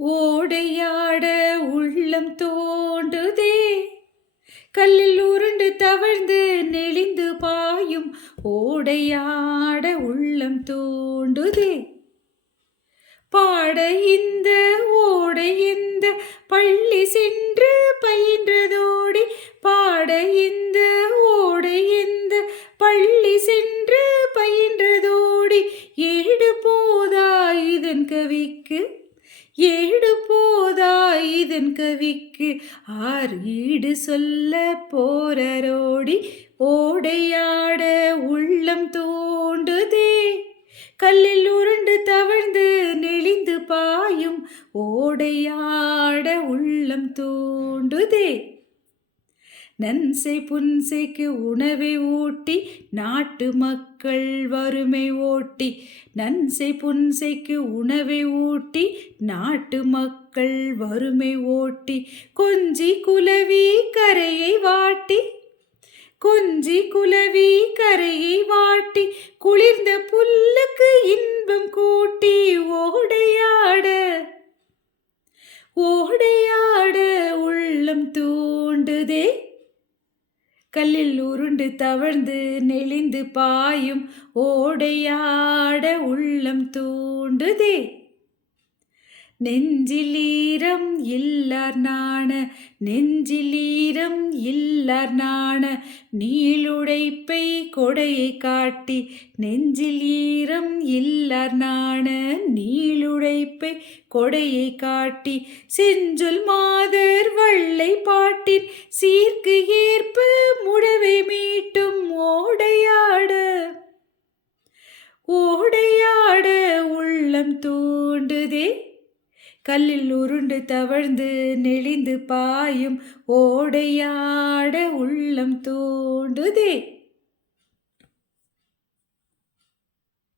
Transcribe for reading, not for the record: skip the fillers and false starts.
ஓடையாட உள்ளம் தோண்டுதே, கல்லில் உருண்டு தவழ்ந்து நெளிந்து பாயும் ஓடையாட உள்ளம் தோண்டுதே. பாட இந்த ஓடை இந்த பள்ளி சென்று பயின்றதோடி, பாட இந்த ஓடை இந்த பள்ளி சென்று பயின்றதோடி, ஏடு போதா இதன் கவிக்கு, ஏடு போதா இதன் கவிக்கு, ஆர் ஈடு சொல்ல போரரோடி. ஓடையாட உள்ளம் தோண்டுதே, கல்லில் உருண்டு தவழ்ந்து நெளிந்து பாயும் ஓடையாட உள்ளம் தோண்டுதே. நன்சை புன்சைக்கு உணவை ஊட்டி நாட்டு மக்கள் வறுமை ஓட்டி, நன்சை புன்சைக்கு உணவை ஊட்டி நாட்டு மக்கள் வறுமை ஓட்டி, கொஞ்சி குலவி கரையை வாட்டி, கொஞ்சி குலவி கரையை வாட்டி, குளிர்ந்த புல்லுக்கு இன்பம் கூட்டி, ஓடையாட ஓடையாட உள்ளம் தோண்டுதே, கல்லில் உருண்டு தவழ்ந்து நெளிந்து பாயும் ஓடையாட உள்ளம் தோண்டுதே. நெஞ்சிலீரம் இல்லார் நாண, நெஞ்சிலீரம் இல்லார் நாண, நீளுடைப்பை கொடையை காட்டி, நெஞ்சில் ஈரம் இல்லார் நாண, நீளுடைப்பை கொடையை காட்டி, செஞ்சொல் மாதர் வள்ளை பாட்டின் சீர்க்கு ஏற்ப முழவை மீட்டும் ஓடையாட ஓடையாட உள்ளம் தோண்டுதே, கல்லில் உருண்டு தவழ்ந்து நெளிந்து பாயும் ஓடையாட உள்ளம் தோண்டுதே.